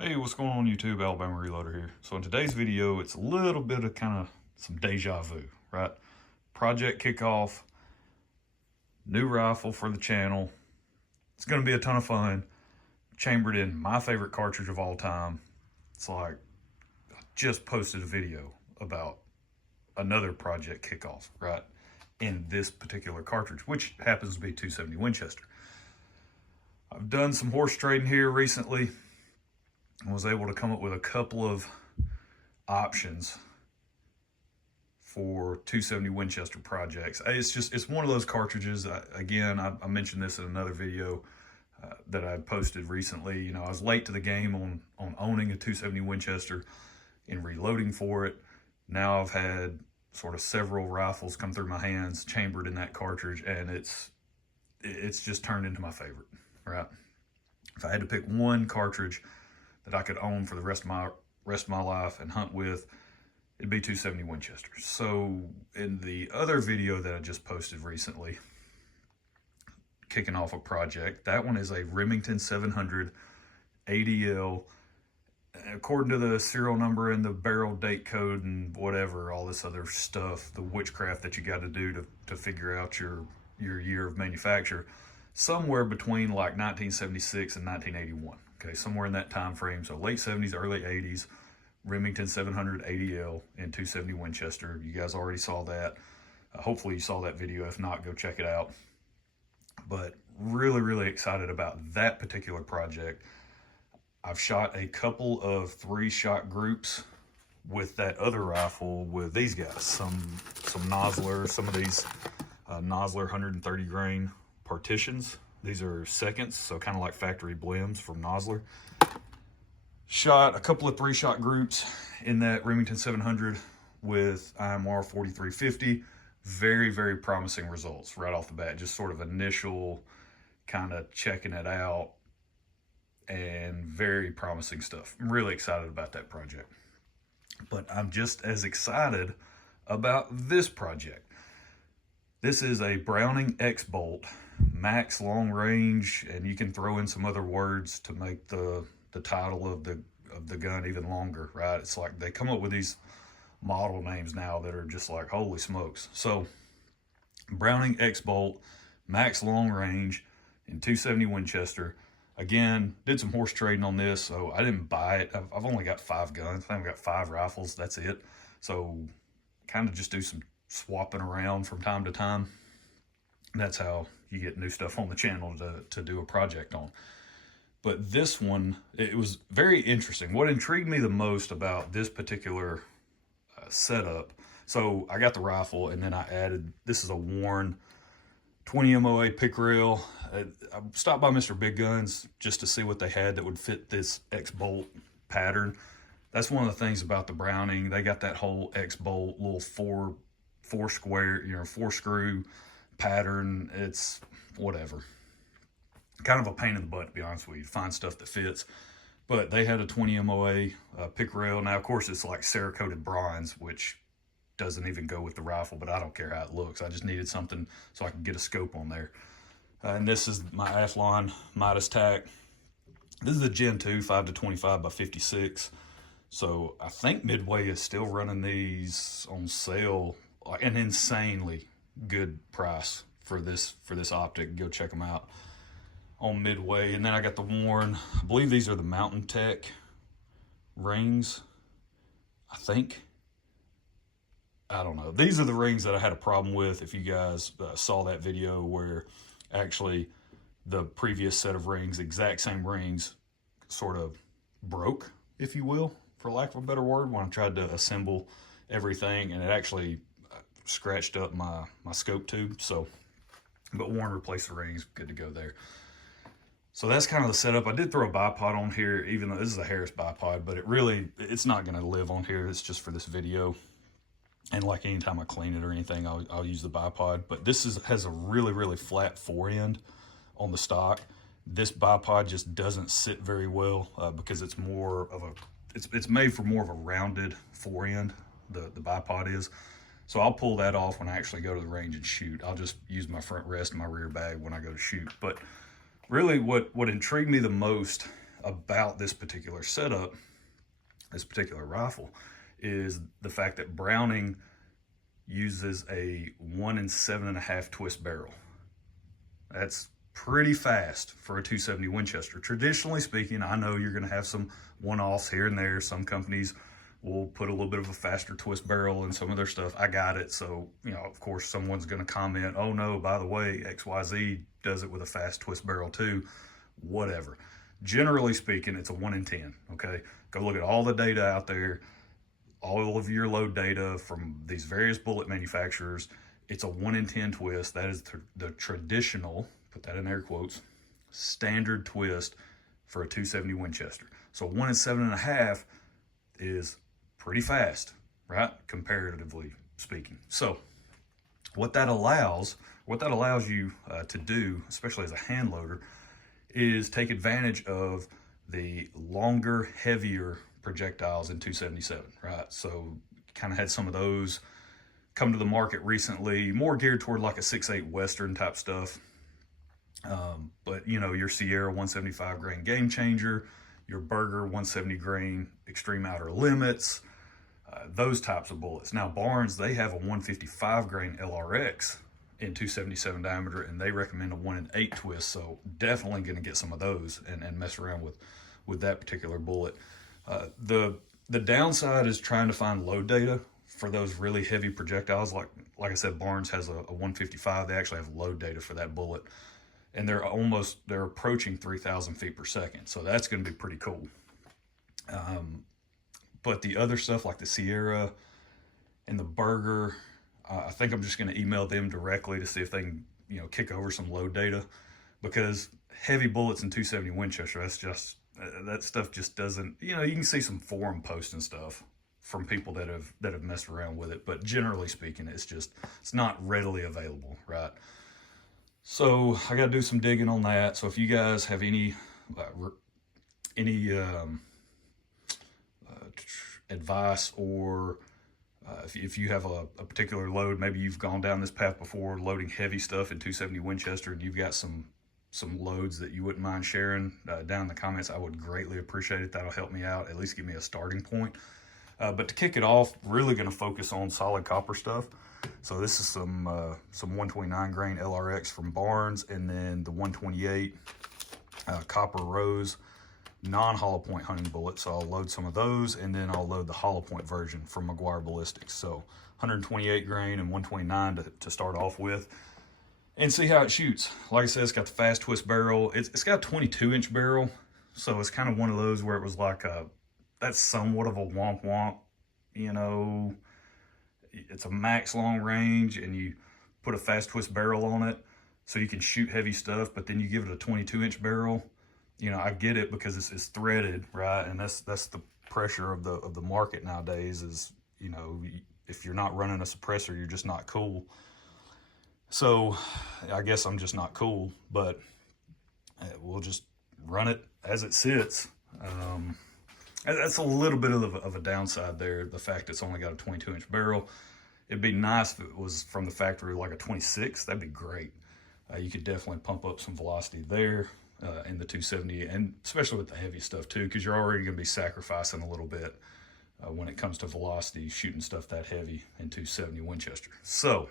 Hey, what's going on YouTube? Alabama Reloader here. So in today's video, it's a little bit of kind of some deja vu, right? Project kickoff, new rifle for the channel. It's going to be a ton of fun. Chambered in my favorite cartridge of all time. It's like, I just posted a video about another project kickoff, right? In this particular cartridge, which happens to be 270 Winchester. I've done some horse trading here recently. I was able to come up with a couple of options for 270 Winchester projects. It's one of those cartridges. I mentioned this in another video that I posted recently. You know, I was late to the game on owning a 270 Winchester and reloading for it. Now I've had sort of several rifles come through my hands chambered in that cartridge, and it's just turned into my favorite, right? If I had to pick one cartridge that I could own for the rest of my life and hunt with, it'd be 270 Winchester. So in the other video that I just posted recently, kicking off a project, that one is a Remington 700 ADL. According to the serial number and the barrel date code and whatever, all this other stuff, the witchcraft that you got to do to figure out your year of manufacture, somewhere between like 1976 and 1981. Okay, somewhere in that time frame. So late 70s, early 80s, Remington 700 ADL and 270 Winchester. You guys already saw that. Hopefully you saw that video. If not, go check it out. But really, really excited about that particular project. I've shot a couple of 3-shot groups with that other rifle with these guys. Some Nosler, some of these Nosler 130 grain partitions. These are seconds, so kind of like factory blims from Nosler. Shot a couple of 3-shot groups in that Remington 700 with IMR 4350. Very, very promising results right off the bat. Just sort of initial kind of checking it out, and very promising stuff. I'm really excited about that project. But I'm just as excited about this project. This is a Browning X-Bolt max long range, and you can throw in some other words to make the title of the gun even longer, right? It's like they come up with these model names now that are just like, holy smokes. So Browning X-Bolt max long range in 270 Winchester. Again, did some horse trading on this, so I didn't buy it. I've only got 5 guns. I think I've got 5 rifles. That's it. So kind of just do some swapping around from time to time. That's how you get new stuff on the channel to do a project on. But this one, it was very interesting. What intrigued me the most about this particular setup, so I got the rifle, and then I added, this is a worn 20 MOA pick rail. I stopped by Mr. Big Guns just to see what they had that would fit this X-Bolt pattern. That's one of the things about the Browning. They got that whole X-Bolt little four square, 4 screw pattern. It's whatever. Kind of a pain in the butt, to be honest with you, to find stuff that fits. But they had a 20 MOA pick rail. Now, of course, it's like Cerakoted bronze, which doesn't even go with the rifle, but I don't care how it looks. I just needed something so I could get a scope on there. And this is my Athlon Midas Tac. This is a Gen 2 5-25 by 56. So I think Midway is still running these on sale, like an insanely good price for this optic. Go check them out on Midway. And then I got the worn, I believe these are the Mountain Tech rings, I think. I don't know. These are the rings that I had a problem with. If you guys saw that video where actually the previous set of rings, exact same rings, sort of broke, if you will, for lack of a better word, when I tried to assemble everything, and it actually scratched up my scope tube. So, but Warren replaced the rings, good to go there. So that's kind of the setup. I did throw a bipod on here, even though this is a Harris bipod, but it's not going to live on here. It's just for this video. And like anytime I clean it or anything, I'll use the bipod. But this has a really, really flat forend on the stock. This bipod just doesn't sit very well because it's more of it's made for more of a rounded forend, the bipod is. So I'll pull that off when I actually go to the range and shoot. I'll just use my front rest and my rear bag when I go to shoot. But really what intrigued me the most about this particular setup, this particular rifle, is the fact that Browning uses a 1 7.5 twist barrel. That's pretty fast for a 270 Winchester. Traditionally speaking, I know you're going to have some one-offs here and there. Some companies will put a little bit of a faster twist barrel in some of their stuff. I got it. So, you know, of course, someone's going to comment, oh no, by the way, XYZ does it with a fast twist barrel too. Whatever. Generally speaking, it's a 1 in 10. Okay. Go look at all the data out there, all of your load data from these various bullet manufacturers. It's a 1 in 10 twist. That is the traditional, put that in air quotes, standard twist for a 270 Winchester. So 1 in 7.5 is pretty fast, right? Comparatively speaking. So what that allows you to do, especially as a hand loader, is take advantage of the longer, heavier projectiles in 277, right? So kind of had some of those come to the market recently, more geared toward like a 6.8 Western type stuff. But you know, your Sierra 175 grain Game Changer, your Berger 170 grain Extreme Outer Limits, those types of bullets. Now Barnes, they have a 155 grain LRX in 277 diameter, and they recommend a 1 in 8 twist. So definitely going to get some of those and mess around with that particular bullet. The downside is trying to find load data for those really heavy projectiles. Like I said, Barnes has a 155. They actually have load data for that bullet, and they're approaching 3,000 feet per second. So that's going to be pretty cool. But the other stuff like the Sierra and the Berger, I think I'm just going to email them directly to see if they can, you know, kick over some load data, because heavy bullets in 270 Winchester, that stuff just doesn't, you know, you can see some forum posts and stuff from people that have messed around with it, but generally speaking, it's not readily available, right? So I got to do some digging on that. So if you guys have any advice, or if you have a particular load, maybe you've gone down this path before, loading heavy stuff in 270 Winchester, and you've got some loads that you wouldn't mind sharing down in the comments, I would greatly appreciate it. That'll help me out, at least give me a starting point. But to kick it off, really going to focus on solid copper stuff. So this is some 129 grain LRX from Barnes, and then the 128 copper rose non-hollow point hunting bullet. So I'll load some of those, and then I'll load the hollow point version from McGuire Ballistics. So 128 grain and 129 to start off with, and see how it shoots. Like I said, it's got the fast twist barrel. It's got a 22-inch barrel, so it's kind of one of those where it was like that's somewhat of a womp womp, you know. It's a max long range, and you put a fast twist barrel on it so you can shoot heavy stuff, but then you give it a 22-inch barrel. You know, I get it because it's threaded, right? And that's the pressure of the market nowadays is, you know, if you're not running a suppressor, you're just not cool. So I guess I'm just not cool, but we'll just run it as it sits. That's a little bit of a downside there, the fact it's only got a 22-inch barrel. It'd be nice if it was from the factory like a 26. That'd be great. You could definitely pump up some velocity there in the 270, and especially with the heavy stuff too, because you're already going to be sacrificing a little bit when it comes to velocity, shooting stuff that heavy in 270 Winchester. So,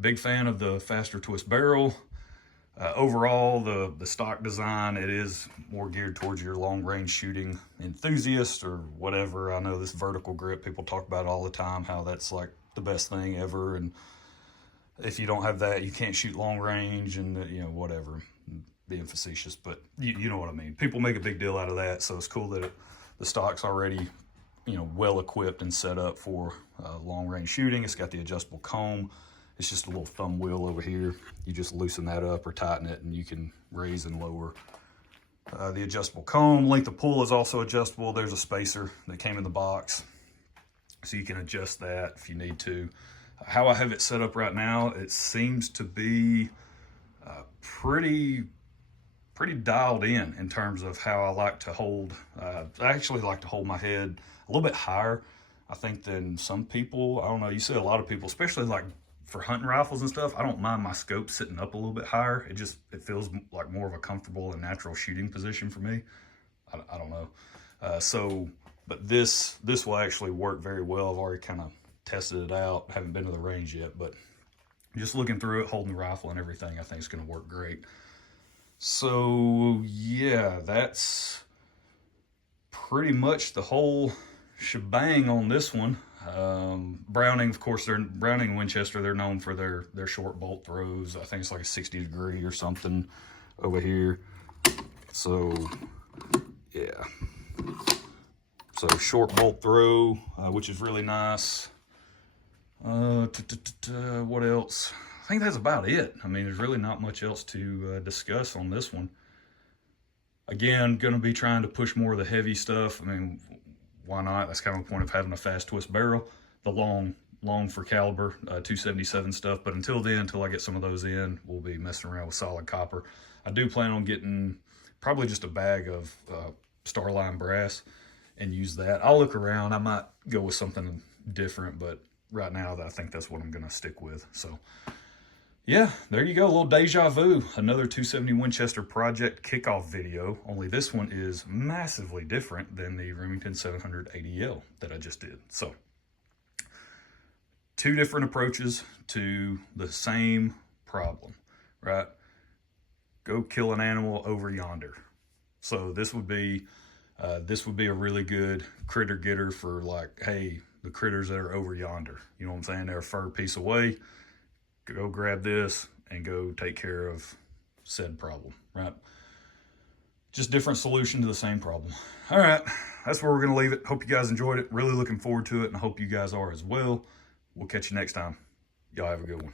big fan of the faster twist barrel. Overall, the stock design, it is more geared towards your long range shooting enthusiast or whatever. I know this vertical grip, people talk about it all the time, how that's like the best thing ever, and if you don't have that, you can't shoot long range, and you know, whatever, being facetious, but you know what I mean. People make a big deal out of that, so it's cool that the stock's already, you know, well equipped and set up for long range shooting. It's got the adjustable comb. It's just a little thumb wheel over here. You just loosen that up or tighten it, and you can raise and lower the adjustable comb. Length of pull is also adjustable. There's a spacer that came in the box, so you can adjust that if you need to. How I have it set up right now, it seems to be pretty dialed in terms of how I like to hold. I actually like to hold my head a little bit higher, I think, than some people. I don't know, you see a lot of people, especially like for hunting rifles and stuff, I don't mind my scope sitting up a little bit higher. It feels like more of a comfortable and natural shooting position for me. I don't know. But this will actually work very well. I've already kind of tested it out. Haven't been to the range yet, but just looking through it, holding the rifle and everything, I think it's going to work great. So yeah, that's pretty much the whole shebang on this one. Browning, of course, Browning and Winchester, they're known for their short bolt throws. I think it's like a 60 degree or something over here. So yeah, so short bolt throw, which is really nice. What else? I think that's about it. I mean, there's really not much else to discuss on this one. Again, going to be trying to push more of the heavy stuff. I mean, why not? That's kind of the point of having a fast twist barrel. The long for caliber 277 stuff. But until then, until I get some of those in, we'll be messing around with solid copper. I do plan on getting probably just a bag of Starline brass and use that. I'll look around. I might go with something different, but right now I think that's what I'm going to stick with. So yeah, there you go. A little deja vu. Another 270 Winchester project kickoff video, only this one is massively different than the Remington 780L that I just did. So two different approaches to the same problem, right? Go kill an animal over yonder. So this would be a really good critter getter for, like, hey, the critters that are over yonder. You know what I'm saying? They're a fur piece away. Go grab this and go take care of said problem, right? Just different solution to the same problem. All right, that's where we're going to leave it. Hope you guys enjoyed it. Really looking forward to it, and I hope you guys are as well. We'll catch you next time. Y'all have a good one.